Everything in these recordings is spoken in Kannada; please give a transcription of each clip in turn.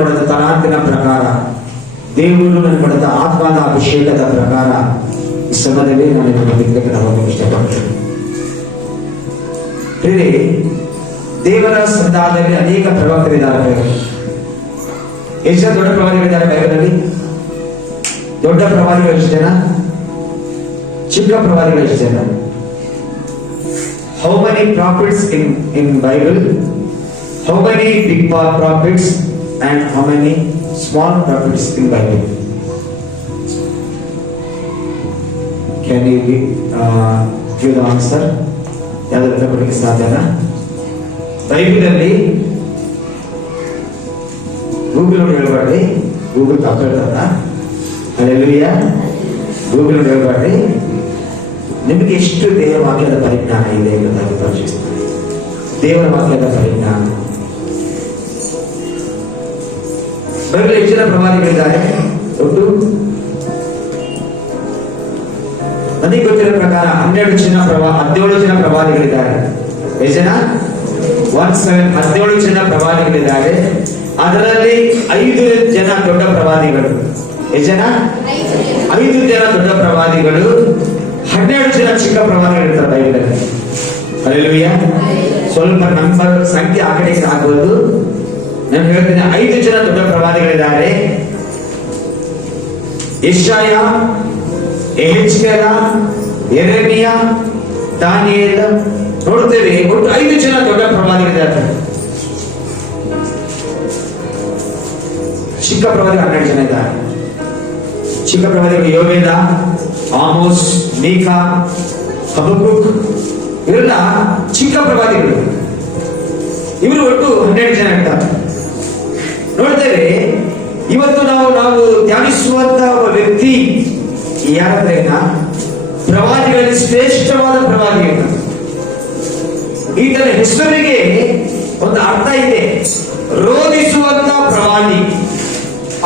ನನಗೆ ಕೊಡದ ತಲಾಂತಿನ ಪ್ರಕಾರ, ದೇವರು ನನಗೆ ಕೊಡದ ಆತ್ಮದ ಅಭಿಷೇಕದ ಪ್ರಕಾರ ಈ ಸಮಯದಲ್ಲಿ ನಾನು ನಿಮ್ಮ ಬಿದ್ದಕ್ಕೆ ಹೋಗಕ್ಕೆ ಇಷ್ಟಪಡ್ತೇನೆ. ದೇವರ ಸಂಧಾನದಲ್ಲಿ ಅನೇಕ ಪ್ರವಕ್ತರಿದ್ದಾರೆ. ಎಷ್ಟು ಜನ ದೊಡ್ಡ ಪ್ರವಾದಿಗಳಿದ್ದಾರೆ ಬೈಬಲಲ್ಲಿ? ದೊಡ್ಡ ಪ್ರವಾದಿಗಳು ಎಷ್ಟು ಜನ? ಚಿಕ್ಕ ಪ್ರವಾದಿಗಳು ಎಷ್ಟು ಜನ? How many prophets in Bible? How many big prophets and how many small prophets in Bible? Can you give the answer? ಯಾವ್ದಾದ್ರು ಕೊಡಲಿಕ್ಕೆ ಸಾಧ್ಯನಾ? ಬೈಬಲಲ್ಲಿ ಗೂಗಲ್ ಹೇಳ್ಬಾರ್ರಿ, ಗೂಗಲ್ ತಪ್ಪಿರ್ತಾರ. ಹಲ್ಲೆಲೂಯಾ. ಗೂಗಲ್ ಹೇಳ್ಬಾರ್ರಿ. ನಿಮಗೆ ಎಷ್ಟು ದೇವರ ವಾಕ್ಯದ ಪರಿಜ್ಞಾನ ಇದೆ ಎಂಬುದಾಗಿ ಪರೀಕ್ಷಿಸ್ತಾರೆ. ದೇವರ ವಾಕ್ಯದ ಪರಿಜ್ಞಾನ. ಬೈಬಲ್ ಎಷ್ಟು ಜನ ಪ್ರವಾದಿಗಳಿದ್ದಾರೆ? ಒಟ್ಟು ನನಗೆ ಗೊತ್ತಿರೋ ಪ್ರಕಾರ 17 ಜನ ಪ್ರವಾದಿಗಳಿದ್ದಾರೆ. ಎಷ್ಟು ಜನ? 17 ಜನ ಪ್ರವಾದಿಗಳಿದ್ದಾರೆ. ಅದರಲ್ಲಿ 5 ಜನ ದೊಡ್ಡ ಪ್ರವಾದಿಗಳು. ಎಷ್ಟು ಜನ? 5 ಜನ ದೊಡ್ಡ ಪ್ರವಾದಿಗಳು, 12 ಜನ ಚಿಕ್ಕ ಪ್ರವಾದಿಗಳಿರ್ತಾರೆ ಬೈಬಲಲ್ಲಿ. ಹಲ್ಲೆಲೂಯಾ. ಸ್ವಲ್ಪ ನಂಬರ್ ಸಂಖ್ಯೆ ಆ ಕಡೆಗೆ ಆಗ್ಬೋದು. ನಾನು ಹೇಳ್ತೀನಿ, 5 ಜನ ದೊಡ್ಡ ಪ್ರವಾದಿಗಳಿದ್ದಾರೆ. ಯೆಶಾಯ, ಯೆಹೆಜ್ಕೇಲ, ಯೆರೆಮೀಯ, ದಾನಿಯೇಲ ನೋಡ್ತೇವೆ. ಒಟ್ಟು 5 ಜನ ದೊಡ್ಡ ಪ್ರವಾದಿಗಳಿದ್ದಾರೆ. ಚಿಕ್ಕ ಪ್ರವಾದಿ 12 ಜನ ಇದ್ದಾರೆ. ಚಿಕ್ಕ ಪ್ರವಾದಿಗಳು ಯೋವೇಲ, ಆಮೋಸ್, ಮೀಕಾ, ಹಬಕ್ಕೂಕ್ ಇವೆಲ್ಲ ಚಿಕ್ಕ ಪ್ರವಾದಿಗಳು. ಇವರು ಒಟ್ಟು 12 ಜನ ಇರ್ತಾರೆ. ನೋಡ್ತೇವೆ, ಇವತ್ತು ನಾವು ಧ್ಯಾನಿಸುವಂತ ಒಬ್ಬ ವ್ಯಕ್ತಿ ಯಾರಂದ್ರೆ ಪ್ರವಾದಿಗಳಲ್ಲಿ ಶ್ರೇಷ್ಠವಾದ ಪ್ರವಾದಿ. ಈತನ ಹೆಸರಿಗೆ ಒಂದು ಅರ್ಥ ಇದೆ. ರೋಧಿಸುವಂತ ಪ್ರವಾದಿ,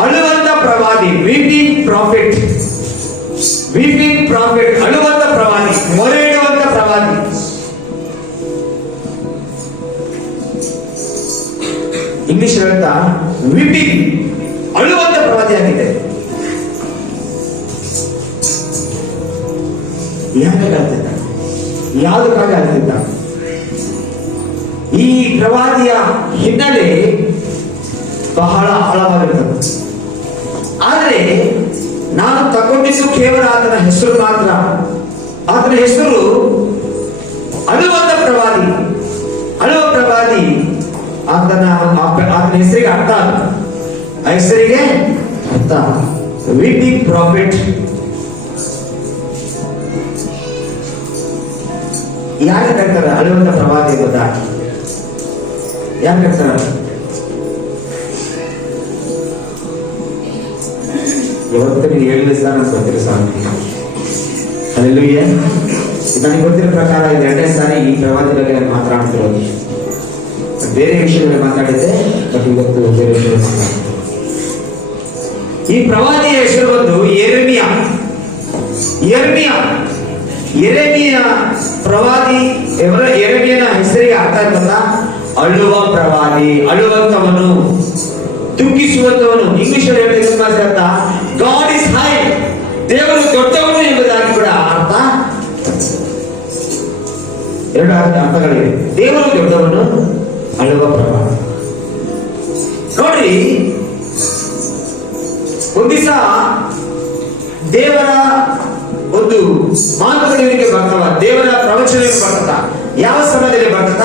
ಅಳುವಂತ ಪ್ರವಾದಿ, ವೀಪಿಂಗ್ ಪ್ರಾಫಿಟ್. ವೀಪಿಂಗ್ ಪ್ರಾಫಿಟ್, ಅಳುವಂತ ಪ್ರವಾದಿ, ಮೊರೆ ಇಡುವಂತ ಪ್ರವಾದಿ. ಇಂಗ್ಲಿಷ್ ಹೇಳ್ತಾ ವೀಪಿಂಗ್, ಅಳುವಂತ ಪ್ರವಾದಿ ಆಗಿದೆ. ಯಾವುದಕ್ಕಾಗಿ ಆಗ್ತಿದ್ದ? ಈ ಪ್ರವಾದಿಯ ಹಿನ್ನೆಲೆ ಬಹಳ ಆಳವಾಗಿರ್ತದೆ. ಆದರೆ ನಾನು ತಗೊಂಡಿದ್ದು ಕೇವಲ ಆತನ ಹೆಸರು ಮಾತ್ರ. ಆತನ ಹೆಸರು ಅಳುವಂತ ಪ್ರವಾದಿ. ಅಳುವ ಪ್ರವಾದಿ. ಆತನ ಹೆಸರಿಗೆ ಅರ್ಥ, ಆ ಹೆಸರಿಗೆ ಅರ್ಥ ವೀಪಿಂಗ್ ಪ್ರಾಫಿಟ್. ಯಾಕೆ ಕರ್ತಾರೆ ಅಳುವಂತ ಪ್ರವಾದಿ? ಗೊತ್ತಾ ಯಾಕೆ ಕರ್ತಾರೆ? ಇವತ್ತು ನೀವು 7 ಸಾರಿ ನಾನು ಗೊತ್ತಿರೋ ಸಾರಿ. ಹಲ್ಲೆಲೂಯಾ. ನನಗೆ ಗೊತ್ತಿರೋ ಪ್ರಕಾರ ಇದು 2ನೇ ಸಾರಿ ಈ ಪ್ರವಾದಿ ಬಗ್ಗೆ ನಾನು ಮಾತನಾಡ್ತಿರೋದು. ಬೇರೆ ವಿಷಯದಲ್ಲಿ ಮಾತಾಡಿದ್ದೆ, ಬಟ್ ಇವತ್ತು ಬೇರೆ ವಿಷಯ ಮಾತಾಡ್ತೀನಿ. ಈ ಪ್ರವಾದಿಯ ಹೆಸರು ಬಂದು ಯೆರೆಮೀಯ. ಯೆರೆಮೀಯ ಪ್ರವಾದಿ. ಯೆರೆಮೀಯನ ಹೆಸರಿಗೆ ಅರ್ಥ ಇರ್ತಲ್ಲ, ಅಳುವ ಪ್ರವಾದಿ, ಅಳುವಂತವನು, ದುಃಖಿಸುವಂತವನು. ಇಂಗ್ಲಿಷ್ ಅಲ್ಲಿ ಹೇಳಿದ ಗಾಡ್ ಇಸ್ ಹೈ, ದೇವರು ದೊಡ್ಡವನು ಎಂಬುದಾಗಿ ಕೂಡ ಅರ್ಥ. 2 ಅರ್ಥಗಳಿವೆ. ದೇವರು ದೊಡ್ಡವನು, ಅಳುವ ಪ್ರವಾದಿ. ನೋಡ್ರಿ, ಒಂದು ದಿವಸ ದೇವರ ಒಂದು ಮಾತುಗಳಿಗೆ ಬರ್ತಾವ, ದೇವರ ಪ್ರವಚನ ಬರ್ತದ. ಯಾವ ಸಮಯದಲ್ಲಿ ಬರ್ತದ,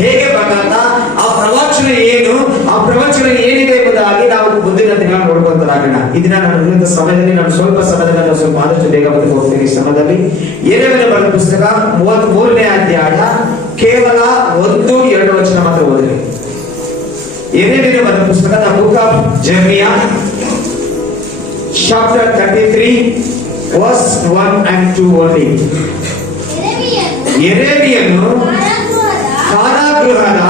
ಹೇಗೆ ಬರ್ತದ, ಆ ಪ್ರವಚನ ಏನು, ಆ ಪ್ರವಚನ ಏನಿದೆ ಎಂಬುದಾಗಿ ನಾವು ಮುಂದಿನ ದಿನ ನೋಡ್ಕೊಂತಾರಾಗೋಣ. ಇದನ್ನ ನಾನು ಸಮಯದಲ್ಲಿ ನಾನು ಸ್ವಲ್ಪ ಆದಷ್ಟು ಬೇಗ ಬಂದು ಹೋಗ್ತೀನಿ. ಈ ಸಮಯದಲ್ಲಿ ಯೆರೆಮೀಯನ ಬರೆದ ಪುಸ್ತಕ 33ನೇ ಅಧ್ಯಾಯ ಕೇವಲ 1-2 ವಚನ ಮಾತ್ರ ಓದಿರಿ. ಯೆರೆಮೀಯನ ಬರೆದ ಪುಸ್ತಕ the book of Jeremiah chapter 33 verse 1 and 2 only. ಯೆರೆಮೀಯನು ಕಾರಾಗೃಹದ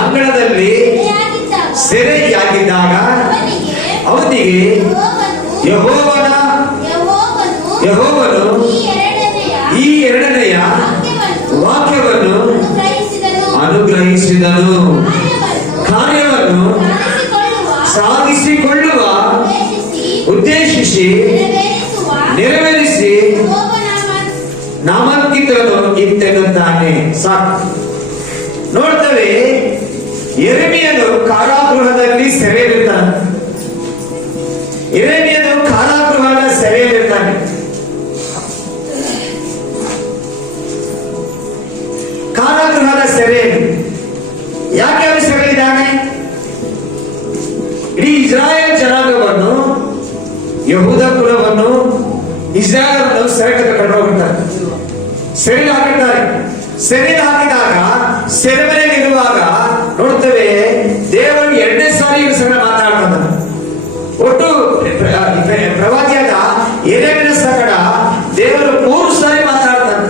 ಅಂಗಳದಲ್ಲಿ ಸೆರೆಯಾಗಿದ್ದಾಗ ಅವನಿಗೆ ಯೆಹೋವನು ಈ 2ನೆಯ ವಾಕ್ಯವನ್ನು ಅನುಗ್ರಹಿಸಿದನು. ಕಾರ್ಯವನ್ನು ಸಾಧಿಸಿಕೊಳ್ಳುವ ಉದ್ದೇಶಿಸಿ ನೆರವೇರಿಸಿ ನಾಮಾಂಕಿತನು ಇಂತೆನ್ನುತ್ತಾನೆ. ಸಾಕು. ನೋಡ್ತೇವೆ, ಯೆರೆಮೀಯನು ಕಾರಾಗೃಹದಲ್ಲಿ ಸೆರೆಯಲ್ಲಿದ್ದಾನೆ. ಯೆರೆಮೀಯನು ಕಾರಾಗೃಹದ ಸೆರೆಯಲ್ಲಿದ್ದಾನೆ. ಕಾರಾಗೃಹದ ಸೆರೆಯಲ್ಲಿ ಯಾಕೆ ಅವನು ಸೆರೆಯಲ್ಲಿದ್ದಾನೆ? ಇಡೀ ಇಸ್ರಾಯೇಲ್ ಜನಾಂಗವನ್ನು, ಯಹೂದ ಕುಲವನ್ನು, ಇಸ್ರಾಯೇಲನ್ನು ಸೆರೆಗೆ ಕರ್ಕೊಂಡು ಹೋಗ್ತಾರೆ. ಸೆರೆಗೆ ಹಾಕಿದ್ದಾರೆ. ಸೆರೆಗೆ ಹಾಕಿದಾಗ ಸೆರೆಮನೆಯಲ್ಲಿರುವಾಗ ನೋಡ್ತೇವೆ, ದೇವರು 2ನೇ ಸಾರಿ ಸಹ ಮಾತಾಡ್ತಾನೆ. ಒಟ್ಟು ಪ್ರವಾದಿಯಾದ ಯೆರೆಮೀಯನ ಸಂಗಡ ದೇವರು 3 ಸಾರಿ ಮಾತಾಡ್ತಾನೆ.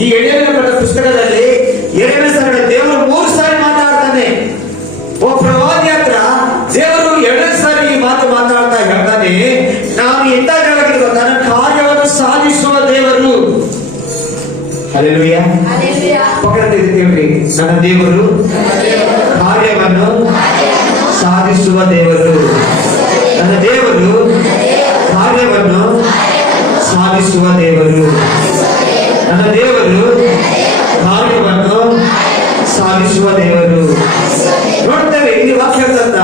ಈ ಯೆರೆಮೀಯನ ಪುಸ್ತಕದಲ್ಲಿ ಯೆರೆಮೀಯನ ಸಂಗಡ ದೇವರು 3 ಸಾರಿ ಮಾತಾಡ್ತಾನೆ. ಓ ಪ್ರವಾದಿ ಹತ್ರ ದೇವರು 2ನೇ ಸಾರಿ ಈ ಮಾತು ಮಾತಾಡ್ತಾ ಹೇಳ್ತಾನೆ, ನಾನು ಎಂತ ದೇವರಿಗೆ ನನ್ನ ಕಾರ್ಯವನ್ನು ಸಾಧಿಸುವ ದೇವರು. ಹಲ್ಲೆಲೂಯಾ. ಪಕ್ಕದಲ್ಲಿ ನನ್ನ ದೇವರು ಕಾರ್ಯವನ್ನು ಸಾಧಿಸುವ ದೇವರು. ನನ್ನ ದೇವರು ಕಾರ್ಯವನ್ನು ಸಾಧಿಸುವ ದೇವರು. ನನ್ನ ದೇವರು ಕಾರ್ಯವನ್ನು ಸಾಧಿಸುವ ದೇವರು. ನೋಡ್ತೇವೆ ಇಲ್ಲಿ ವಾಕ್ಯದಂತ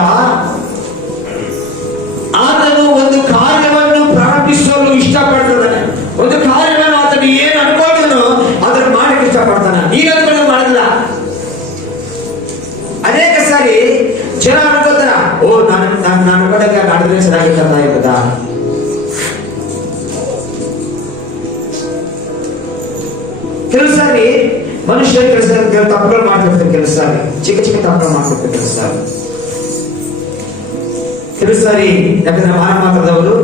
ಆತನು ಒಂದು ಕಾರ್ಯವನ್ನು ಪ್ರಾರಂಭಿಸಲು ಇಷ್ಟಪಡ್ತಾನೆ. ಒಂದು ಕಾರ್ಯವನ್ನು ಆತನು ಏನು ಅನ್ಕೊಳ್ತಾನೋ ಅದನ್ನು ಮಾಡಕ್ಕೆ ಇಷ್ಟಪಡ್ತಾನೆ. ನೀನು ಅದನ್ನು ಮಾಡಲ್ಲ. ಅನೇಕ ಸಾರಿ ಜನ ಅನ್ಕೋತಾರ, ಓ ನಾನು ಕಡೆಗೆ ಮಾಡಿದ್ರೆ ಚೆನ್ನಾಗಿರ್ತಾ ಇರ್ತದ. ಕೆಲವು ಸಾರಿ ಮನುಷ್ಯ ತಪ್ಪುಗಳು ಮಾಡ್ತಿರ್ತಾರೆ. ಕೆಲವು ಸಾರಿ ಚಿಕ್ಕ ಚಿಕ್ಕ ತಪ್ಪುಗಳು ಮಾಡ್ತಿರ್ತಾರೆ. ಕೆಲವು ಸಾರಿ ಯಾಕಂದ್ರೆ ಮಾತಾದವರು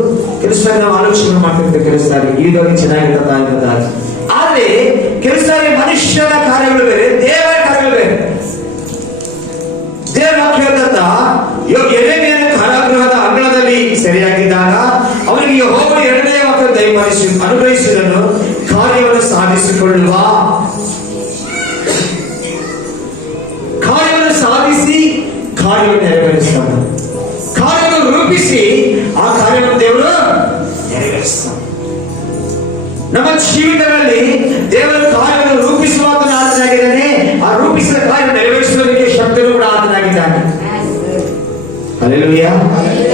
ಕೆಲವು ಸಾರಿ ನಾವು ಆಲೋಚನೆ ಮಾಡ್ತಿರ್ತೇವೆ. ಕೆಲವು ಸಾರಿ ಈಗಾಗಿ ಚೆನ್ನಾಗಿರ್ತದ. ಆದ್ರೆ ಕೆಲವು ಸಾರಿ ಮನುಷ್ಯನ ಕಾರ್ಯಗಳು ಬೇರೆ, ದೇವರ ಕಾರ್ಯಗಳು ಬೇರೆ. ದೇವರ ವಾಕ್ಯದಂತ ಯೆರೆಮೀಯನು ಕಾರಾಗೃಹದ ಅಂಗಳದಲ್ಲಿ ಸೆರೆಯಾಗಿದ್ದಾಗ ಅವನಿಗೆ ಯೆಹೋವನು 2ನೇ ವಾಕ್ಯ ದಯಪಾಲಿಸಿ ಅನುಗ್ರಹಿಸಿದನು, ಕಾರ್ಯವನ್ನು ಸಾಧಿಸಿಕೊಳ್ಳುವ, ಕಾರ್ಯವನ್ನು ಸಾಧಿಸಿ ಕಾರ್ಯವನ್ನು ನೆರವೇರಿಸ್ತಾನೆ. ಕಾರ್ಯವನ್ನು ರೂಪಿಸಿ ಆ ಕಾರ್ಯವನ್ನು ದೇವರು ನೆರವೇರಿಸ್ತಾನೆ. ನಮ್ಮ ಜೀವಿತಗಳಲ್ಲಿ ದೇವರ ಕಾರ್ಯವನ್ನು ರೂಪಿಸುವ ಆತನಾಗಿದ್ದಾನೆ. ಆ ರೂಪಿಸಿದ ಕಾರ್ಯ ನೆರವೇರಿಸುವುದಕ್ಕೆ ಶಕ್ತಿಯೂ ಕೂಡ ಆತನಾಗಿದ್ದಾನೆ. ಹಲ್ಲೆಲೂಯಾ.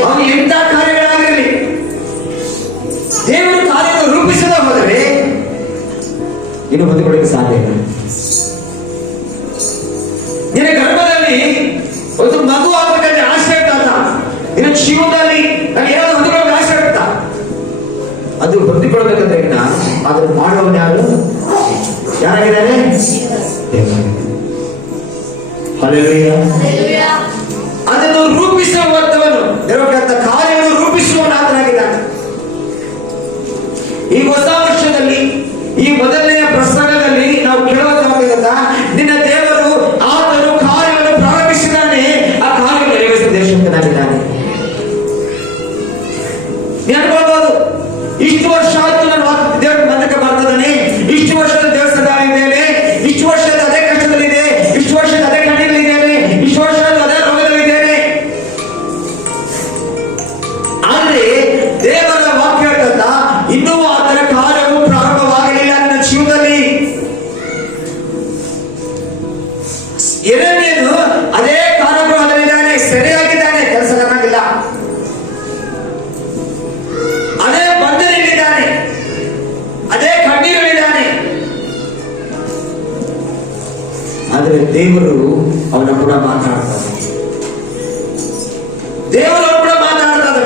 ಅವನು ಎಂಥ ಕಾರ್ಯಗಳಾಗಿರಲಿ, ದೇವರು ಕಾರ್ಯವನ್ನು ರೂಪಿಸದ ಹೋದರೆ ಇನ್ನು ಹೊಂದಿಕೊಳ್ಳಕ್ಕೆ ಸಾಧ್ಯ ಇಲ್ಲ. ನಿನ್ನ ಗರ್ಭದಲ್ಲಿ ಒಂದು ಮಗು ಆಗಬೇಕಂದ್ರೆ ಆಸೆ ಇರ್ತಾತ. ನಿನ್ನ ಜೀವನದಲ್ಲಿ ನಾನು ಏನಾದ್ರು ಹೊಂದಿಕೊಳ್ಳೋಕೆ ಆಸೆ ಇರ್ತಾ, ಅದು ಹೊಂದಿಕೊಳ್ಳಬೇಕಂದ್ರೆ ಅದನ್ನು ಮಾಡುವವನು ಯಾರು? ಯಾರಾಗಿದ್ದಾರೆ? ಹಲ್ಲೆಲೂಯಾ. ಅದನ್ನು ರೂಪಿಸುವಂತವನು ದೇವರ ಕಾರ್ಯವನ್ನು ರೂಪಿಸುವವನಾಗಿದ್ದಾನೆ. ಈ ಹೊಸ ವರ್ಷದಲ್ಲಿ ಈ ಮೊದಲನೆಯ ಪ್ರಸಂಗದಲ್ಲಿ ನಾವು ಕೇಳುವಂತ ನಿನ್ನ ದೇವರು ಆತನು ಕಾರ್ಯವನ್ನು ಪ್ರಾರಂಭಿಸಿದ್ದಾನೆ. ಆ ಕಾರ್ಯ ನೆರವೇರಿಸಿದ ದೇಶಕ್ಕನಾಗಿದ್ದಾನೆ. ಅನ್ಕೊಳ್ಬಹುದು, ಇಷ್ಟು ವರ್ಷ ಆಯ್ತು ನಾನು ದೇವರ ಮಂದಿರಕ್ಕೆ ಬರ್ತಿದ್ದಾನೆ, ಇಷ್ಟು ವರ್ಷದ ದೇವಸ್ಥಾನದಲ್ಲಿದ್ದೇನೆ, ಇಷ್ಟು ವರ್ಷದ ಅದೇ ಕಷ್ಟದಲ್ಲಿದೆ, ಇಷ್ಟು ವರ್ಷದ ಅದೇ ಕಣ್ಣೀರಲ್ಲಿದ್ದೇನೆ, ಇಷ್ಟು ವರ್ಷದ ಅದೇ ರೋಗದಲ್ಲಿದ್ದೇನೆ. ಆದ್ರೆ ದೇವರ ವಾಕ್ಯ ಇನ್ನೂ ಆತನ ಕಾರ್ಯವು ಪ್ರಾರಂಭವಾಗಲಿಲ್ಲ ನನ್ನ ಜೀವನದಲ್ಲಿ. ಯೆರೆಮೀಯನು ಅದೇ ಕಾರಾಗೃಹದಲ್ಲಿದ್ದಾನೆ, ಸೆರೆಯಾಗಿದ್ದಾನೆ, ಕೆಲಸಗಾರನಾಗಿಲ್ಲ. ಅದೇ ಬಂಧನದಲ್ಲಿದ್ದಾನೆ, ಅದೇ ಕಣ್ಣೀರಲ್ಲಿದ್ದಾನೆ. ಆದರೆ ದೇವರು ಅವನ ಕೂಡ ಮಾತಾಡ್ತಾನೆ. ದೇವರು ಕೂಡ ಮಾತಾಡ್ತಾನೆ.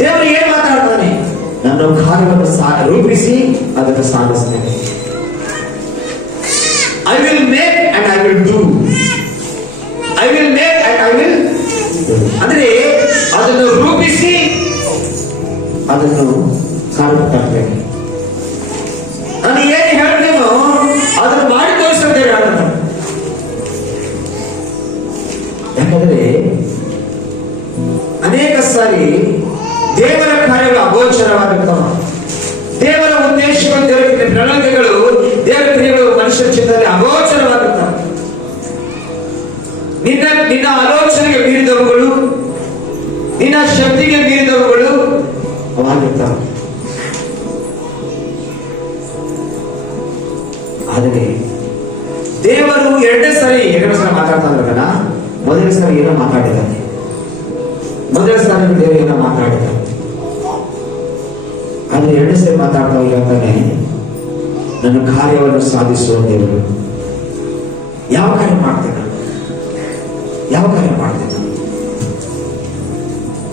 ದೇವರು ಏನ್ ಮಾತಾಡ್ತಾನೆ? ನನ್ನ ಕಾರ್ಯವನ್ನು ರೂಪಿಸಿ ಅದನ್ನು ಸಾಧಿಸ್ತೇನೆ. I will make and I will do. I will make and I will do. ಅಂದ್ರೆ ಅದನ್ನು ರೂಪಿಸಿ ಅದನ್ನು ಕಾರ್ಯಕ್ಕೆ ನಾನು ಏನು ಹೇಳ್ತೇನೋ ಅದನ್ನು ಮಾಡಿ ತೋರಿಸ್ತೇವೆ. ಯಾಕಂದ್ರೆ ಅನೇಕ ಸಾರಿ ದೇವರ ಕಾರ್ಯಗಳು ಅಗೋಚರವಾಗಿರ್ತವ. ದೇವರ ಉದ್ದೇಶಗಳು, ದೇವರ ಪ್ರಣಾಳಿಕೆಗಳು, ದೇವರ ಕ್ರಿಯೆಗಳು ಮನುಷ್ಯರ ಚಿತ್ರದಲ್ಲಿ ಅಗೋಚರವಾಗಿರ್ತವೆ. ನಿನ್ನ ಆಲೋಚನೆಗೆ ಮೀರಿದವುಗಳು, ನಿನ್ನ ಶಕ್ತಿಗೆ ಮೀರಿದವುಗಳು ಅವಾಗಿರ್ತಾವೆ. ಆದರೆ ದೇವರು ಎರಡನೇ ಸರಿ ಮಾತಾಡ್ತಾ ಇದ್ರಲ್ಲ, ಮೊದಲನೇ ಸಾರಿ ಏನೋ ಮಾತಾಡಿದ್ದಾನೆ. ಮೊದಲನೇ ಸಾರಿ ದೇವರು ಏನೋ ಮಾತಾಡಿದ್ದಾನೆ, ಆದ್ರೆ ಎರಡನೇ ಸರಿ ಮಾತಾಡ್ತಾ ಇಲ್ಲ ಅಂತಾನೆ ನನ್ನ ಕಾರ್ಯವನ್ನು ಸಾಧಿಸುವ ದೇವರು. ಯಾವ ಕಾರ್ಯ ಮಾಡ್ತೇನೆ, ಯಾವ ಕಾರ್ಯ ಮಾಡ್ತೇನೆ?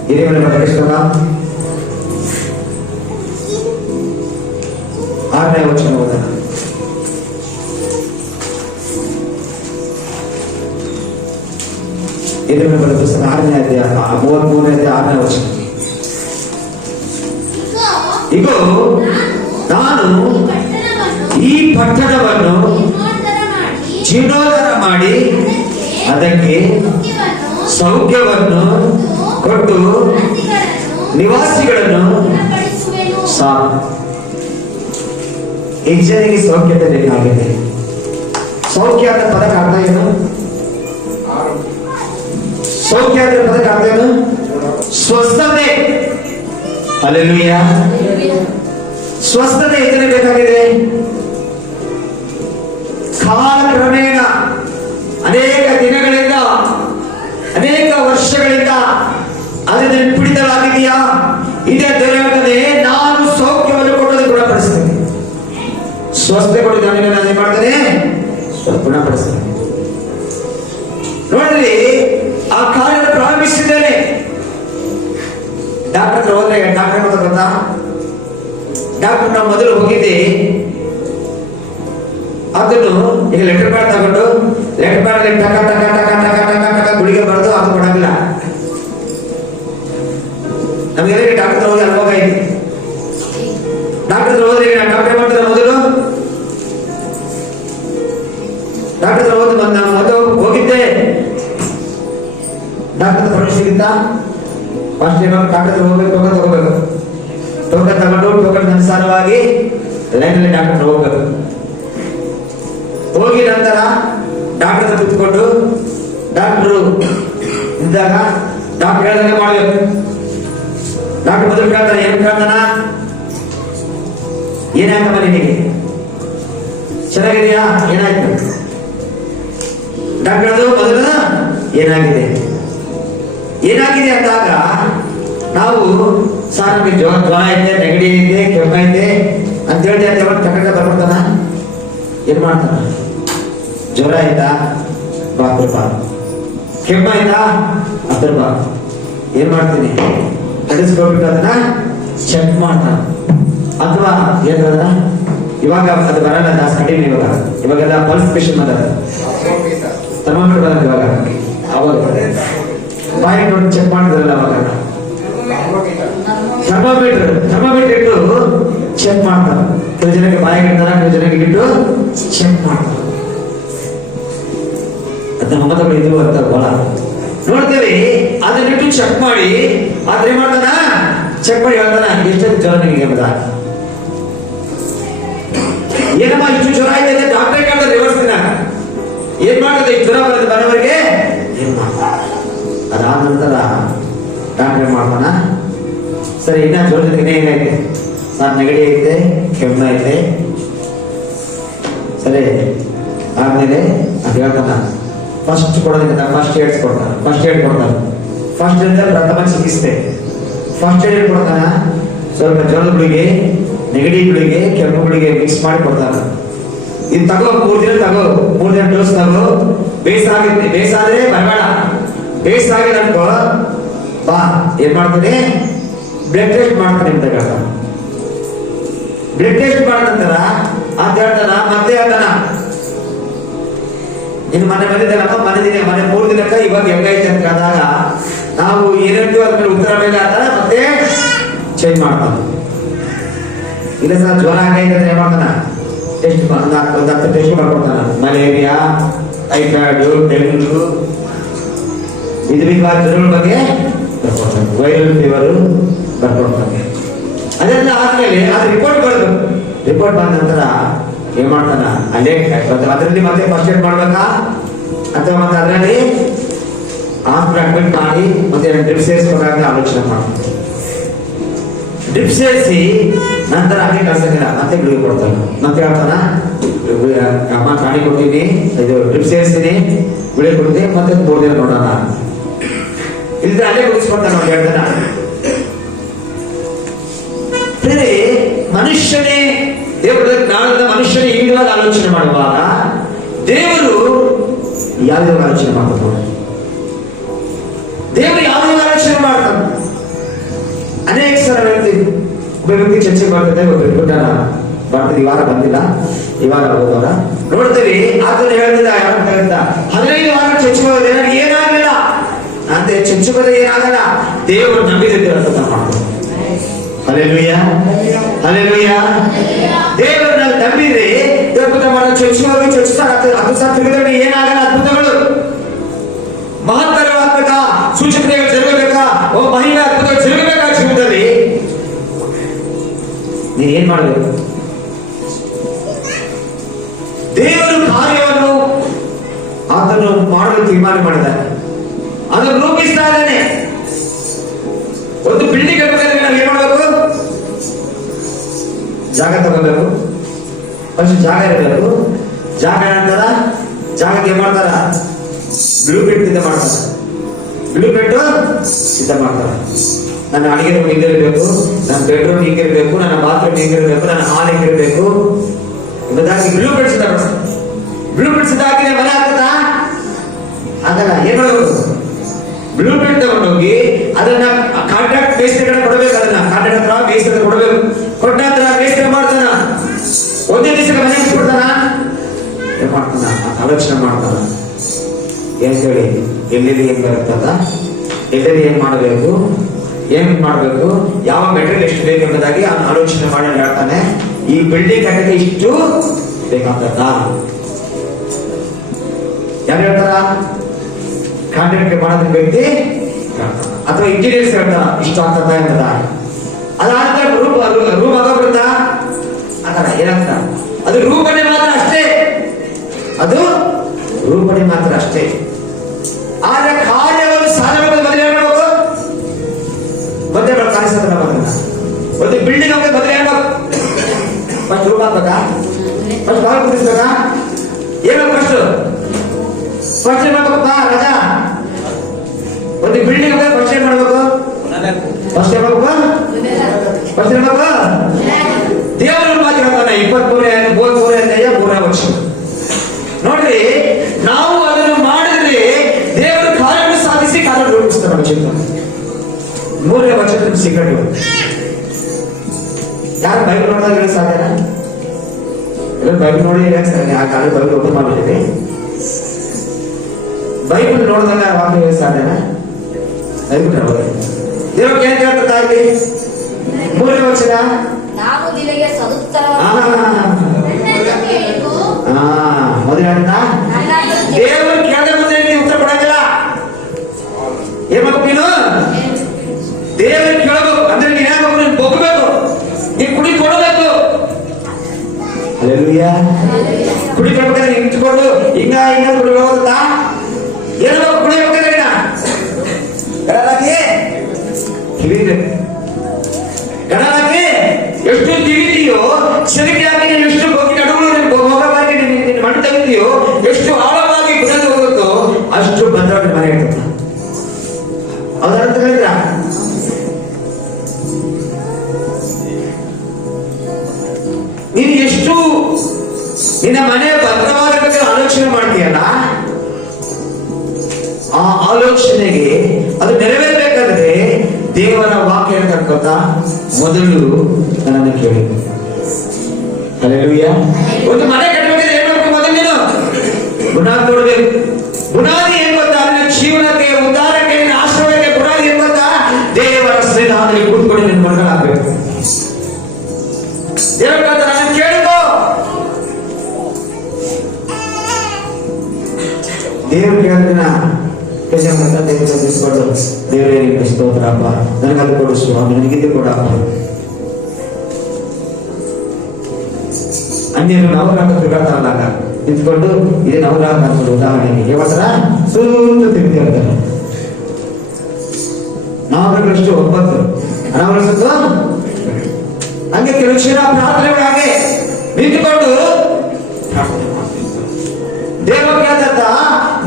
ಹಿರಿಯರ ಬರೆಸ್ತಾರ 6ನೇ ವಚನ ಓದೋಣ. ಹಿರಿಯರ ಬರೆದ ಪುಸ್ತಕ 6ನೇ ಅಧ್ಯಾಯ 33ನೇ ಅಧ್ಯಾಯ 6ನೇ ವಚನ. ಇಗೋ ನಾನು ಈ ಪಟ್ಟಣವನ್ನು ಜೀರ್ಣೋದ್ಧಾರ ಮಾಡಿ ಅದಕ್ಕೆ ಸೌಖ್ಯವನ್ನು ಕೊಟ್ಟು ನಿವಾಸಿಗಳನ್ನು ಜನರಿಗೆ ಸೌಖ್ಯತೆ ಬೇಕಾಗಿದೆ. ಸೌಖ್ಯ ಅಂತ ಪದಕ್ಕೆ ಅರ್ಥ ಏನು? ಸೌಖ್ಯ ಅಂದ್ರೆ ಪದಕ್ಕೆ ಅರ್ಥ ಏನು? ಸ್ವಸ್ಥತೆ. ಹಲ್ಲೆಲೂಯಾ. ಸ್ವಸ್ಥತೆ ಇದನ್ನೇ ಬೇಕಾಗಿದೆ. ಕಾಲಕ್ರಮೇಣ ಅನೇಕ ದಿನಗಳಿಂದ, ಅನೇಕ ವರ್ಷಗಳಿಂದ ಅದನ್ನು ಹಿಡಿತಲಾಗಿದೆಯಾ? ಇದೇ ದೇವರೇ ನಾನು ಸೌಖ್ಯವನ್ನು ಕೊಡೋದು ಗುಣಪಡಿಸ್ತೇನೆ. ಸ್ವಸ್ಥತೆ ಕೊಟ್ಟು ನಾನು ಏನ್ ಮಾಡ್ತೇನೆ? ಗುಣಪಡಿಸ್ತೇನೆ. ನೋಡ್ರಿ, ಆ ಕಾರ್ಯ ಪ್ರಾರಂಭಿಸಿದ್ದೇನೆ. ಡಾಕ್ಟರ್ ಹೋದ್ರೆ ಡಾಕ್ಟರ್ ಗೊತ್ತಾ? ಡಾಕ್ಟರ್ ನಾವು ಮೊದಲು ಹೋಗಿದ್ದೆ, ಅದನ್ನು ಈಗ ಲೆಟರ್ ಪ್ಯಾಡ್ ತಗೊಂಡು ಲೆಟರ್ ಪ್ಯಾಡ್ ಟಕ ಟಕ ಟಕ ಟಕ ಟಕ ಟಕ ಗುಳಿಗೆ ಬರೆದು ಅದು ಕೊಡಂಗಿಲ್ಲ. ನಮಗೆಲ್ಲ ಡಾಕ್ಟರ್ ಹೋಗಿ ಅನುಭವ ಐತಿ. ಡಾಕ್ಟರ್ ಹೋದ್ರೆ ಡಾಕ್ಟರ್ ಮಾಡ್ತಾರೆ, ಮೊದಲು ಡಾಕ್ಟರ್ ಮೊದಲು ಹೋಗಿದ್ದೆ. ಡಾಕ್ಟರ್ ಪರ್ಮಿಷನ್ ಸಿಗುತ್ತಾ? ಫಸ್ಟ್ ಏನೋ ಡಾಕ್ಟರ್ ಹೋಗ್ಬೇಕು, ತಗೋಬೇಕು. ಟೋಕನ್ ತಗೊಂಡು ಟೋಕನ್ ಅನುಸಾರವಾಗಿ ಲೈನಲ್ಲಿ ಡಾಕ್ಟರ್ ಹೋಗ್ಬೇಕು. ಹೋಗಿ ನಂತರ ಡಾಕ್ಟರ್ ಕುತ್ಕೊಂಡು ಡಾಕ್ಟರ್ ಇದ್ದಾಗ ಡಾಕ್ಟರ್ ಹೇಳಿದಂಗೆ ಮಾಡಬೇಕು. ಡಾಕ್ಟರ್ ಮೊದಲು ಕೇಳ್ತಾನೆ, ಏನ್ ಕೇಳ್ತಾನ? ಏನಾಯ್ತಮ್ಮ ನಿನಗೆ? ಚೆನ್ನಾಗಿದೆಯಾ? ಏನಾಯ್ತು? ಡಾಕ್ಟರ್ ಅದು ಮೊದಲು ಏನಾಗಿದೆ ಏನಾಗಿದೆ ಅಂದಾಗ ನಾವು ಸಾರ್ ನಮಗೆ ಜ್ವರ ಐತೆ, ನೆಗಡಿ ಐತೆ, ಕೆಮ್ಮು ಐತೆ ಅಂತ ಹೇಳಿ ತಗೊಂಡು ಬರ್ಬಿಡ್ತಾನ. ಏನ್ ಮಾಡ್ತಾನ? ಜ್ವರ ಆಯ್ತಾ? ಬಾ. ಕೆಮ್ಮು ಆಯ್ತಾ? ಅದ್ರ ಬಾ. ಏನ್ ಮಾಡ್ತೀನಿ? ಕಡಿಸ್ಕೊಬಿಟ್ಟು ಅದನ್ನ ಚೆಕ್ ಮಾಡ್ತಾನ. ಅಥವಾ ಏನದ ಇವಾಗ ಅದು ಬರಲ್ಲ, ಜಾಸ್ತಿ ಕಡಿಮೆ. ಇವಾಗೆಲ್ಲ ಪಲ್ಸ್ ಪೇಷನ್ ಅದ, ಥರ್ಮಾಮೀಟರ್ ಬರಲ್ಲ ಇವಾಗ. ಅವಾಗ ಬಾಯಿ ನೋಡಿ ಚೆಕ್ ಮಾಡಿದ್ರಲ್ಲ, ಅವಾಗ ಥರ್ಮಾಮೀಟರ್ ಇಟ್ಟು ಚೆಕ್ ಮಾಡ್ತಾರೆ. ಕೆಲವು ಜನಕ್ಕೆ ಬಾಯಿಗೆ ಇಡ್ತಾರ, ಕೆಲವು ಜನಕ್ಕೆ ಇಟ್ಟು ಚೆಕ್ ಮಾಡ್ತಾರೆ. ಅದನ್ನ ಮಮತಗಳು ಇದು ಅಂತ ಬಹಳ ನೋಡ್ತೇವೆ. ಅದನ್ನಿಟ್ಟು ಚೆಕ್ ಮಾಡಿ ಆದ್ರೆ ಏನ್ ಮಾಡ್ತಾನ? ಚೆಕ್ ಮಾಡಿ ಹೇಳ್ತಾನ, ಎಷ್ಟೊಂದು ಜ್ವರ ನಿಮಗೆ ಅಂತ. ಏನಮ್ಮ ಇಷ್ಟು ಜ್ವರ ಆಯ್ತು? ಡಾಕ್ಟರ್ ಕೇಳ್ತಾರೆ ರಿವರ್ಸ್ ದಿನ ಏನ್ ಮಾಡ್ತದೆ? ಜ್ವರ ಬರೋದು ಬರೋವರೆಗೆ ಏನ್ ಮಾಡ್ತಾನ? ಅದಾದ ನಂತರ ಡಾಕ್ಟರ್ ಏನ್ ಮಾಡ್ತಾನ? ಸರಿ, ಇನ್ನ ಜ್ವರ ಜೊತೆಗೆ ಏನೈತೆ? ಸಾರ್ ನೆಗಡಿ ಐತೆ, ಕೆಮ್ಮು ಐತೆ. ಸರಿ, ಆದ್ಮೇಲೆ ಅದು ಹೇಳ್ತಾನ, ಫಸ್ಟ್ ಕೊಡೋದಕ್ಕೆ ಫಸ್ಟ್ ಏಡ್ ಕೊಡ್ತಾನೆ. ಫಸ್ಟ್ ಏಡ್ ಅಂದ್ರೆ ಪ್ರಥಮ ಚಿಕಿತ್ಸೆ. ಫಸ್ಟ್ ಏಡ್ ಕೊಡ್ತಾನ. ಸ್ವಲ್ಪ ಜ್ವರದ ಗುಳಿಗೆ, ನೆಗಡಿ ಗುಳಿಗೆ, ಕೆಮ್ಮು ಗುಳಿಗೆ ಮಿಕ್ಸ್ ಮಾಡಿ ಕೊಡ್ತಾನ. ಇದು ತಗೋ, 3 ದಿನ ತಗೋ, 3 ದಿನ ಡೋಸ್ ತಗೋ. ಬೇಸಾದ್ರೆ ಬರಬೇಡ. ಬೇಸಾಗಿದೆ ಅನ್ಕೋ, ಬಾ. ಏನ್ ಮಾಡ್ತಾನೆ? ಬ್ಲಡ್ ಟೆಸ್ಟ್ ಮಾಡ್ತಾನೆ ಅಂತ ಹೇಳ್ತಾನ. ಬ್ಲಡ್ ಟೆಸ್ಟ್ ಮಾಡಿದ ನಂತರ ಅಂತ ಹೇಳ್ತಾನ, ಮತ್ತೆ ಹೇಳ್ತಾನ, ಇನ್ನು ಮನೆ ಬಂದಿದ್ದಾನಪ್ಪ, ಮನೆ 3 ದಿನಕ್ಕ ಇವಾಗ ಹೆಂಗೈತೆ ಅಂತ ಆದಾಗ ನಾವು ಏನೇನು ಅದ್ರ ಉತ್ತರ ಮೇಲೆ ಆದ ಮತ್ತೆ ಚೇಂಜ್ ಮಾಡ್ತಾನ. ಇಲ್ಲ ಸರ್ ಜ್ವರ ಆಗೈತೆ ಅಂದ್ರೆ ಏನ್ ಮಾಡ್ತಾನ? ಟೆಸ್ಟ್ ಒಂದು 10 ಟೆಸ್ಟ್ ಮಾಡ್ಕೊಡ್ತಾನ. ಮಲೇರಿಯಾ, ಟೈಫಾಯ್ಡ್, ಡೆಂಗ್ಯೂ, ವಿಧವಾದ ಜ್ವರಗಳ ಬಗ್ಗೆ ಬರ್ಕೊಡ್ತಾನೆ. Viral fever ಬರ್ಕೊಡ್ತಾನೆ. ಅದೆಲ್ಲ ಆದ್ಮೇಲೆ ಅದು ರಿಪೋರ್ಟ್ ಬಂದ ನಂತರ ಏನ್ ಮಾಡ್ತಾನ? ಅಲ್ಲೇ ಅದರಲ್ಲಿ ಮತ್ತೆ ಫಸ್ಟ್ ಏಡ್ ಮಾಡ್ಬೇಕಾ ಅಥವಾ ಮತ್ತೆ ಅದರಲ್ಲಿ ಹಾಸ್ಪಿಟಲ್ ಅಡ್ಮಿಟ್ ಮಾಡಿ ಮತ್ತೆ ಡ್ರಿಪ್ ಸೇರಿಸ್ಬೇಕಾದ್ರೆ ಆಲೋಚನೆ ಮಾಡ್ತಾರೆ. ಡ್ರಿಪ್ ಸೇರಿಸಿ ನಂತರ ಹಾಗೆ ಕಳ್ಸಂಗಿಲ್ಲ, ಮತ್ತೆ ಗುಳಿಗೆ ಕೊಡ್ತಾನೆ. ಮತ್ತೆ ಹೇಳ್ತಾನ, ಅಮ್ಮ ಕಾಣಿ ಕೊಡ್ತೀನಿ, ಇದು ಡ್ರಿಪ್ ಸೇರಿಸ್ತೀನಿ, ಗುಳಿಗೆ ಕೊಡ್ತೀನಿ, ಮತ್ತೆ 3 ದಿನ ನೋಡೋಣ. ಇಲ್ಲದ್ರೆ ಅಲ್ಲೇ ಮುಗಿಸ್ಕೊಡ್ತಾನೆ ಅವ್ರು ಹೇಳ್ತಾನ. ಬೇರೆ ಮನುಷ್ಯನೇ ದೇವರ ಜ್ಞಾನದ ಮನುಷ್ಯನೇ ಈಡಾದ ಆಲೋಚನೆ ಮಾಡುವಾಗ ದೇವರು ಯಾವ ಆಲೋಚನೆ ಮಾಡ್ತಾರೆ? ದೇವರು ಯಾವ ಆಲೋಚನೆ ಮಾಡ್ತಾನೆ? ಅನೇಕ ಸಲ ಒಬ್ಬ ವ್ಯಕ್ತಿ ಚರ್ಚೆಗೆ ಬರ್ತದೆ, ಒಬ್ಬ ಬಿಟ್ಟಾನ ಬರ್ತದೆ, ಈ ವಾರ ಬಂದಿಲ್ಲ, ಇವಾಗ ಹೋದವರ ನೋಡ್ತೀವಿ. ಆತನ ಹೇಳ್ತಿದ್ದ ಯಾರಂತ 15 ವಾರ ಚರ್ಚೆಗೆ ಹೋದ್ರೆ ನನಗೆ ಏನಾಗಲಿಲ್ಲ ಅಂತ. ಚರ್ಚೆಗೆ ಹೋದ್ರೆ ಏನಾಗಲ್ಲ, ದೇವರು ನಂಬಿದ್ದೆ ಅಂತ ಮಾಡ್ತಾರೆ. Hallelujah, hallelujah. ದೇವರನ್ನ ನಂಬಿದ್ರೆ ಅದ್ಭುತ ಮಾಡೋ ಚರ್ಚೆಗೆ ಹೋಗಿ ಚರ್ಚಿಸ್ತಾರೆ. ಅದು ಸಹ ತಿರುಗಿದ್ರೆ ಏನಾಗಲ್ಲ, ಅದ್ಭುತಗಳು ಮಹತ್ತರವಾದ ಸೂಚಕತೆಗಳು ಜರುಗಬೇಕಾ, ಒಬ್ಬ ಮಹಿಳೆ ಅದ್ಭುತ ಜರುಗಬೇಕಾ ಜೀವನದಲ್ಲಿ, ನೀನ್ ಏನ್ ಮಾಡಬೇಕು? ದೇವರು ಕಾರ್ಯವನ್ನು ಅದನ್ನು ಮಾಡಲು ತೀರ್ಮಾನ ಮಾಡಿದ್ದಾನೆ, ಅದನ್ನು ರೂಪಿಸ್ತಾ ಇದ್ದಾನೆ. ಒಂದು ಬಿಲ್ಡಿಂಗ್ ಕಟ್ಟಬೇಕಾದ್ರೆ ನಾವು ಏನ್ ಮಾಡಬೇಕು? ಜಾಗ ತಗೋಬೇಕು, ಫಸ್ಟ್ ಜಾಗ ಇರಬೇಕು. ಜಾಗ ನಂತರ ಜಾಗಕ್ಕೆ ಏನ್ ಮಾಡ್ತಾರ? ಬ್ಲೂ ಪ್ರಿಂಟ್ ಸಿದ್ಧ ಮಾಡ್ತಾರೆ. ಬ್ಲೂ ಪ್ರಿಂಟ್ ಸಿದ್ಧ ಮಾಡ್ತಾರೆ. ನನ್ನ ಅಡಿಗೆ ರೂಮ್ ಹಿಂಗಿರ್ಬೇಕು, ನನ್ನ ಬೆಡ್ರೂಮ್ ಹಿಂಗಿರ್ಬೇಕು, ನನ್ನ ಬಾತ್ರೂಮ್ ಹಿಂಗಿರ್ಬೇಕು, ನನ್ನ ಹಾಲ್ ಹಿಂಗಿರ್ಬೇಕು ಎಂಬುದಾಗಿ ಬ್ಲೂ ಪ್ರಿಂಟ್ ಸಿದ್ಧ ಮಾಡ್ತಾರೆ. ಬ್ಲೂ ಪ್ರಿಂಟ್ ಸಿದ್ಧ ಹಾಕಿದ್ರೆ ಮನೆ ಆಗ್ತದ? ಆಗಲ್ಲ. ಏನ್ ಮಾಡಬೇಕು? ಬ್ಲೂ ಪ್ರಿಂಟ್ ತಗೊಂಡೋಗಿ ಅದನ್ನ ಕಾಂಟ್ರಾಕ್ಟ್ ಬೇಸಿಸ್ ಕಡೆ ಕೊಡಬೇಕು. ಅದನ್ನ ಕಾಂಟ್ರಾಕ್ಟ್ ಹತ್ರ ಬೇಸಿಸ್ ಹತ್ರ ಕೊಡಬೇಕು. ಕೊಟ್ಟ ನಂತರ ಬೇಸಿಸ್ ಮಾಡ್ತಾನ, ಒಂದೇ ದಿವಸಕ್ಕೆ ಮನೆ ಕೊಡ್ತಾನ, ಏನ್ ಮಾಡ್ತಾನ? ಆಲೋಚನೆ ಮಾಡ್ತಾನ. ಏನ್ ಹೇಳಿ, ಎಲ್ಲೆಲ್ಲಿ ಏನ್ ಬರ್ತದ, ಎಲ್ಲೆಲ್ಲಿ ಏನ್ ಮಾಡಬೇಕು, ಏನ್ ಮಾಡಬೇಕು, ಯಾವ ಮೆಟೀರಿಯಲ್ ಎಷ್ಟು ಬೇಕು ಎಂಬುದಾಗಿ ಅವನು ಆಲೋಚನೆ ಮಾಡಿ ಹೇಳ್ತಾನೆ. ಈ ಬಿಲ್ಡಿಂಗ್ ಕಟ್ಟಕ್ಕೆ ಇಷ್ಟು ಬೇಕಾಗ್ತದ? ಯಾರು ಹೇಳ್ತಾರ? ಕಾಂಟ್ರಾಕ್ಟ್ ಮಾಡೋದ್ ವ್ಯಕ್ತಿ ಅಥವಾ ಇಂಜಿನಿಯರ್ಸ್ ಹೇಳ್ತಾರ ಇಷ್ಟು ಆಗ್ತದ ಎಂಬುದ. ಅದಾದ ರೂಮ್ ಆಗೋಗ್ಬಿಡುತ್ತಾ? ಆತರ ಏನಾಗ್ತ? ಅದು ರೂಪಣೆ ಮಾತ್ರ ಅಷ್ಟೇ, ಅದು ರೂಪಣೆ ಮಾತ್ರ ಅಷ್ಟೇ. ಆದ್ರೆ ಕಾರ್ಯವನ್ನು ಸಾಧನವನ್ನು ಬದಲೇ ಮಾಡಬೇಕು. ಮಧ್ಯೆ ಕಾಣಿಸ್ತದ ಒಂದು ಬಿಲ್ಡಿಂಗ್ ಹೋಗಿ ಬದಲೇ ಮಾಡ್ಬೇಕು. ಫಸ್ಟ್ ರೂಮ್ ಹಾಕ್ಬೇಕಾ? ಫಸ್ಟ್ ಬಾಗಿಲು ಕುದಿಸ್ಬೇಕಾ? ಏನು ಫಸ್ಟ್ ಏನ್ ಮಾಡ್ಬೇಕಪ್ಪ ರಾಜಾ? ಒಂದು ಬಿಲ್ಡಿಂಗ್ ಹೋಗಿ ಫಸ್ಟ್ ಏನ್ ಮಾಡ್ಬೇಕು? ಫಸ್ಟ್ ಏನ್ ಮಾಡ್ಬೇಕು? ಫಸ್ಟ್ ಏನ್ ಮಾಡ್ಬೇಕು? ದೇವರು ಮಾತು ಹೇಳ್ತಾನೆ 23ನೇ ವರ್ಷ. ನೋಡ್ರಿ, ನಾವು ಅದನ್ನು ಮಾಡಿದ್ರೆ ದೇವರು ಕಾರ್ಯವನ್ನು ಸಾಧಿಸಿ ಕಾರ್ಯ ರೂಪಿಸ್ತಾರೆ. 3ನೇ ವರ್ಷದ ಸಿಗಟ್ಟು ಯಾರು ಬೈಬಲ್ ನೋಡಿದಾಗ ಹೇಳಕ್ ಸಾಧ್ಯನಾ? ಎಲ್ಲ ಬೈಬಲ್ ನೋಡಿ ಹೇಳಕ್ ಸಾಧ್ಯ? ಆ ಕಾಲ ಬೈಬಲ್ ಓಪನ್ ಮಾಡಿದ್ದೀವಿ, ಬೈಬಲ್ ನೋಡಿದಾಗ ವಾಕ್ಯ ಹೇಳಕ್ ಸಾಧ್ಯನಾ? ಬೈಬಲ್ ದೇವ್ರ ಏನ್ ಕೇಳ್ತಾ ಇಲ್ಲಿ 3ನೇ ವರ್ಷದ ಮೊದಲ ದೇವರು ಕೇಳಿದ ಮುಂದೆ ನೀವು ಉತ್ತರ ಕೊಡಂಗಿಲ್ಲ. ಏನ್ ಮಾಡ್ಬೇಕು? ನೀನು ದೇವರು ಕೇಳಬೇಕು ಅಂದ್ರೆ ನೀನ್ ಏನಾಗಬೇಕು? ನೀನು ಬೊಗ್ಬೇಕು, ನೀನ್ ಕುಡಿ ಕೊಡಬೇಕು. ಹಲ್ಲೆಲೂಯಾ. ಕುಡಿ ಕೊಡ್ಬೇಕಾದ್ರೆ ನಿಂತ್ಕೊಂಡು ಹಿಂಗ ಕುಡಿ ಹೋಗುತ್ತಾ? ಏನಾಗಬೇಕು? ಕುಡಿ ಹೋಗ್ತಾರೆ ಗಣನಾಗಿ ಎಷ್ಟು ತಿವಿದೆಯೋ, ಸರಿಗೆ ಹಾಕಿ ನೀನು ಎಷ್ಟು ಹೋಗಿ ನಡುಗಳು ಹೋಗವಾಗಿ ಮಣ್ಣು ತೆಗೆದಿಯೋ, ಎಷ್ಟು ಆಳವಾಗಿ ಗುಣದ ಹೋಗುತ್ತೋ ಅಷ್ಟು ಭದ್ರವಾಗಿ ಮನೆ ಇರ್ತದೆ. ಅದರಂತ ಹೇಳಿದ್ರ ನೀನು ಎಷ್ಟು ನಿನ್ನ ಮನೆ ಭದ್ರವಾಗಬೇಕಾದ್ರೆ ಆಲೋಚನೆ ಮಾಡ್ತೀಯಲ್ಲ, ಆ ಆಲೋಚನೆಗೆ ಅದು ನೆರವೇರಬೇಕಾದ್ರೆ ದೇವರ ವಾಕ್ಯ ಹೇಳ್ತಕ್ಕಂಥ ಮೊದಲು ನನ್ನನ್ನು ಕೇಳಬೇಕು. ಹಲ್ಲೆಲೂಯಾ. ಒಂದು ಮನೆ ಕಟ್ಟಬೇಕಾದ್ರೆ ಏನ್ ಮಾಡ್ಬೇಕು? ಮೊದಲು ನೀನು ಬುನಾದಿ ನೋಡ್ಬೇಕು. ಬುನಾದಿ ಏನ್ ಗೊತ್ತಾ? ನಿನ್ನ ಜೀವನಕ್ಕೆ, ಉದ್ಧಾರಕ್ಕೆ, ನಿನ್ನ ಆಶ್ರಯಕ್ಕೆ ಬುನಾದಿ ಏನ್ ಗೊತ್ತಾ? ದೇವರ ಸನ್ನಿಧಾನದಲ್ಲಿ ಕೂತ್ಕೊಂಡು ನಿನ್ನ ಮಕ್ಕಳಾಗಬೇಕು. ದೇವರ ನಾನು ಕೇಳಿಕೋ. ದೇವರು ಕೇಳಿದ ದೇವರೇ ನಿಮಗೆ ಸ್ತೋತ್ರಪ್ಪ, ನನಗದು ಕೊಡು ಸ್ವಾಮಿ, ನನಗಿದ್ದು ಕೊಡಪ್ಪ. ಅನ್ಯರು ನವರಾಗ ತಿರುಗಾಡ್ತಾರಲ್ಲ, ನಿಂತ್ಕೊಂಡು ಇದೇ ನವರಾಗ ಉದಾಹರಣೆಗೆ ಹೇಳ್ತಾರ ಸುತ್ತ ತಿರುಗಿ ಹೇಳ್ತಾರೆ. ನಾವುಗಳಷ್ಟು 9 ಅನಾವರಿಸುತ್ತ. ಹಂಗೆ ಕೆಲವು ಕ್ಷಣ ಪ್ರಾರ್ಥನೆಗಳು ಹಾಗೆ ನಿಂತುಕೊಂಡು ದೇವ ಕೇಳ್ತ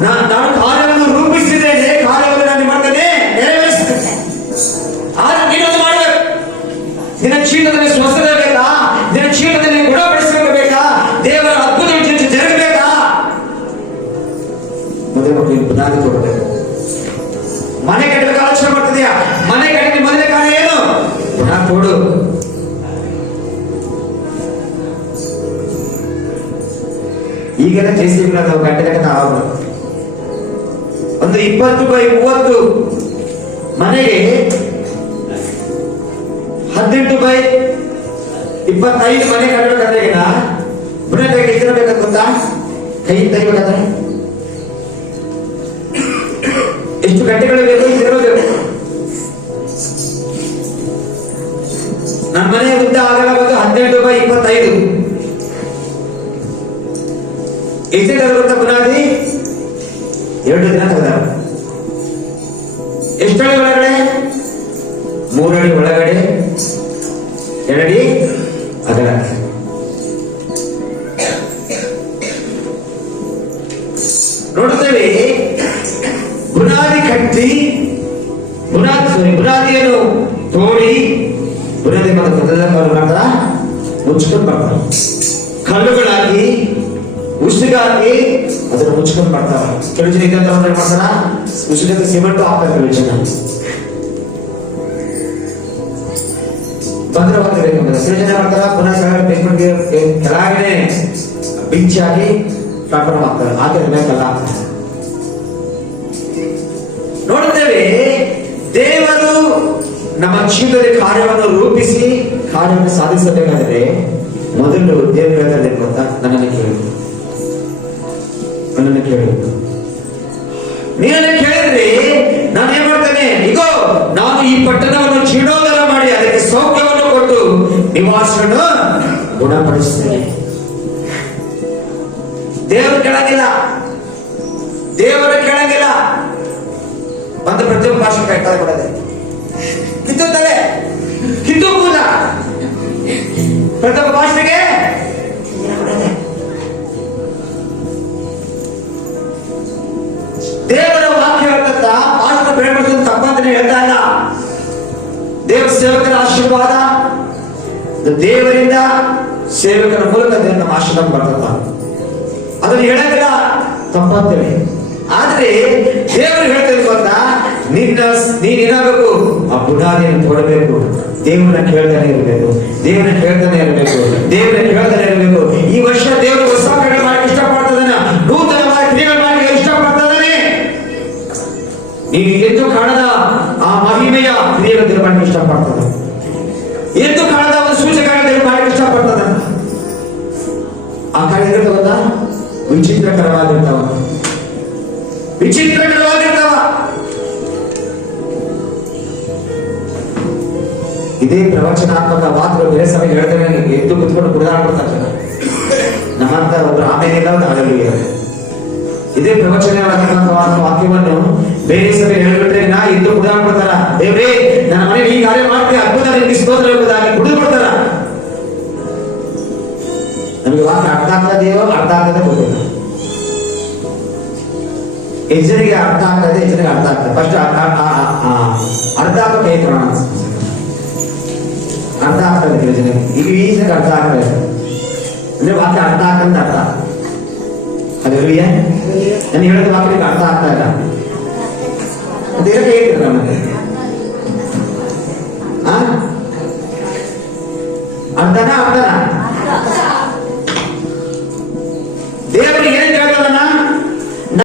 ನಾನು ಕಾರ್ಯವನ್ನು ರೂಪಿಸಿದ್ದೇನೆ, ಕಾರ್ಯವನ್ನು ನಾನು ಮಾಡ್ತೇನೆ, ನೆರವೇರಿಸ್ತೇನೆ. ಆದ್ರೆ ನೀನೊಂದು ಮಾಡಬೇಕು. ನಿನ್ನ ಜೀವನದಲ್ಲಿ ಸ್ವಸ್ಥತೆ ಬೇಕಾ? ನಿನ್ನ ಜೀವನದಲ್ಲಿ ಗುಣಪಡಿಸಬೇಕಾ? ದೇವರ ಅದ್ಭುತ ಜರಗಬೇಕಾ? ಮದುವೆ ಮಕ್ಕಳಿಗೆ ಬುನಾದಿ ಕೊಡಬೇಕು. ಮನೆ ಕಟ್ಟಬೇಕು ಆಲೋಚನೆ ಮಾಡ್ತಿದ್ಯಾ? ಮನೆ ಕಟ್ಟಿದ ಮೊದಲನೇ ಕಾರ್ಯ ಏನು? ಬುನಾದಿ ಕೊಡು. ಈಗೆಲ್ಲ JCB ನಾವು ಗಂಟೆ ಆಗ ಒಂದು 20 by 30 ಮನೆಗೆ 18 by 25 ಮನೆ ಕಟ್ಟಬೇಕಾದ್ರೆ ಈಗ ಬುನಾದಿ ಎಷ್ಟು ಬೇಕಾದ ಗೊತ್ತಾ? ಕೈ ತೆಗಿಬೇಕಾದ್ರೆ ಎಷ್ಟು ಗಂಟೆಗಳು ಬೇಕು? ಇರಬೇಕು. ನನ್ನ ಮನೆ ಉದ್ದ ಆಗಲ್ಲ ಬಂದು 18 by 25. ಎಷ್ಟೇ ಗೊತ್ತಾ? ಬುನಾದಿ 2 ದಿನ ತೆಗೆದ. ಎಷ್ಟಡಿ ಒಳಗಡೆ? 3 ಅಡಿ ಒಳಗಡೆ, 2 ಅಡಿ ಅಗಲ. ನೋಡುತ್ತೇವೆ ಬುನಾದಿ ಕಟ್ಟಿ ಬುನಾದಿಯನ್ನು ತೋಡಿ ಬುನಾದಿ ಮಾಡ್ತಾರ, ಮುಚ್ಕೊಂಡು ಬರ್ತಾರೆ. ಕಲ್ಲುಗಳಾಗಿ ಉಸಿಗಾಗಿ ಅದನ್ನು ಮುಚ್ಕೊಂಡು ಬರ್ತಾರೆ. ಕೆಲವು ಜನ ಇದ್ದಂತ ಮಾಡ್ತಾರ, ಉಸಿರಿಗೆ ಸಿಮೆಂಟ್ ಹಾಕ್ತಾರೆ. ಕೆಲವು ಜನ ಭದ್ರವಾಗಿರಬೇಕು. ಕೆಲವು ಜನ ಮಾಡ್ತಾರ, ಪುನಃ ಬೇಸ್ಮೆಂಟ್ಗೆ ಕೆಳಗಡೆ ಬಿಂಚಿ ಹಾಕಿ ಪ್ಲಾಟ್ಫಾರ್ಮ್ ಹಾಕ್ತಾರೆ. ಹಾಕಿದ ಮೇಲೆಲ್ಲ ಹಾಕ್ತಾರೆ. ನೋಡುತ್ತೇವೆ ದೇವರು ನಮ್ಮ ಜೀವನದಲ್ಲಿ ಕಾರ್ಯವನ್ನು ರೂಪಿಸಿ ಕಾರ್ಯವನ್ನು ಸಾಧಿಸಬೇಕಾದರೆ ಮೊದಲು ದೇವರು ಹೇಳ್ತಾರೆ ಗೊತ್ತಾ? ನನ್ನನ್ನು ಕೇಳಿ ನೀನನ್ನು ಕೇಳಿದ್ರೆ ನಾನು ಏನ್ ಮಾಡ್ತೇನೆ? ಇಗೋ ನಾನು ಈ ಪಟ್ಟಣವನ್ನು ಜೀರ್ಣೋದ್ಧಾರ ಮಾಡಿ ಅದಕ್ಕೆ ಸೌಖ್ಯವನ್ನು ಕೊಟ್ಟು ನಿವಾಸವನ್ನು ಗುಣಪಡಿಸ್ತೇನೆ. ದೇವರು ಕೇಳಂಗಿಲ್ಲ. ಒಂದು ಪ್ರತಿಯೊಬ್ಬ ಭಾಷೆ ಕೇಳ್ತಾರೆ ಕೊಡದೆ ಕಿತ್ತುತ್ತವೆ ಕಿತ್ತು ಕೂದ ಪ್ರತಿಯೊಬ್ಬ ಭಾಷೆಗೆ ದೇವರ ವಾಕ್ಯ ಹೇಳ್ತ ಭಾಷಣ ಬೇಡಬಾರ್ದು ತಪ್ಪಂತಾನೆ ಹೇಳ್ತಾ ಇಲ್ಲ. ದೇವ ಸೇವಕರ ಆಶೀರ್ವಾದ ದೇವರಿಂದ ಸೇವಕರ ಮೂಲಕ ದೇವರ ನಮ್ಮ ಆಶೀರ್ವಾದ ಬರ್ತದ. ಅದನ್ನು ಹೇಳಕ್ಕಿಲ್ಲ ತಪ್ಪಂತೇಳಿ. ಆದ್ರೆ ದೇವರು ಹೇಳ್ತೇವೆ ಗೊತ್ತಾ? ನೀನೇನಾಗಬೇಕು? ಆ ಬುನಾದಿಯನ್ನು ತೋಡಬೇಕು. ದೇವರನ್ನ ಕೇಳ್ತಾನೆ ಇರಬೇಕು. ಈ ವರ್ಷ ದೇವರು ಹೊಸ ಕಡೆ ಮಾಡಕ್ಕೆ ಇಷ್ಟಪಡ್ತದಾನೆ, ನೂತನವಾದ ಕ್ರಿಯೆಗಳು ಮಾಡಕ್ಕೆ ಇಷ್ಟಪಡ್ತದಾನೆ. ನೀನು ಎಂದು ಕಾಣದ ಆ ಮಹಿಮೆಯ ಕ್ರಿಯೆಗಳು ದೇವರು ಮಾಡಕ್ಕೆ ಇಷ್ಟಪಡ್ತದ. ಎಂದು ಕಾಣದ ಒಂದು ಸೂಚಕಗಳು ದೇವರು ಮಾಡಕ್ಕೆ ಇಷ್ಟಪಡ್ತದ. ಆ ಕಾರ್ಯ ಗೊತ್ತಾ? ವಿಚಿತ್ರಕರವಾಗಿರ್ತಾವ. ಇದೇ ಪ್ರವಚನಾತ್ಮಕ ಮಾತುಗಳು ಬೇರೆ ಸಮಯ ಹೇಳ್ತೇನೆ. ಎದ್ದು ಕುತ್ಕೊಂಡು ಕುಡಿದಾಡ್ಬಿಡ್ತಾರೆ ಜನ. ನಮ್ಮಂತ ಒಬ್ರು ಆಮೇಲೆ ಒಂದು ಹಾಲೆಲೂಯ. ಇದೇ ಪ್ರವಚನವಾದ ವಾಕ್ಯವನ್ನು ಬೇರೆ ಸಭೆ ಹೇಳ್ಬಿಟ್ರೆ ನಾ ಎದ್ದು ಕುಡಿದಾಡ್ಬಿಡ್ತಾರ. ದೇವ್ರೇ ನನ್ನ ಮನೆಗೆ ಈ ಕಾರ್ಯ ಮಾಡ್ತೀವಿ, ಅದ್ಭುತ ನಿಮ್ಗೆ ಸ್ತೋತ್ರ ಎಂಬುದಾಗಿ ಕುಡಿದು ಬಿಡ್ತಾರ. ನಮಗೆ ವಾಕ್ಯ ಅರ್ಥ ಆಗ್ತದೇವೋ ಅರ್ಥ ಆಗ್ತದೆ ಗೊತ್ತಿಲ್ಲ. ಹೆಜ್ಜನಿಗೆ ಅರ್ಥ ಆಗ್ತದೆ, ಹೆಜ್ಜನಿಗೆ ಅರ್ಥ ಆಗ್ತದೆ. ಫಸ್ಟ್ ಅರ್ಥ ಆಗೋ ಕೈ ತರೋಣ. ಅರ್ಥ ಆಗ್ತದೆ ಕೆಲವು ಜನಕ್ಕೆ, ಈಗ ಈಸಿಗೆ ಅರ್ಥ ಆಗ್ತದೆ. ಅಂದ್ರೆ ವಾಕ್ಯ ಅರ್ಥ ಆಗ್ತಂತ ಅರ್ಥ. ಅದೇಯ ನಾನು ಹೇಳಿದ ವಾಕ್ಯಕ್ಕೆ ಅರ್ಥ ಆಗ್ತಾ ಇಲ್ಲ ಅಂತ ಹೇಳಕ್ಕೆ ಹೇಳ್ತೀರ ನಮಗೆ. ಅರ್ಥನ ಅರ್ಥ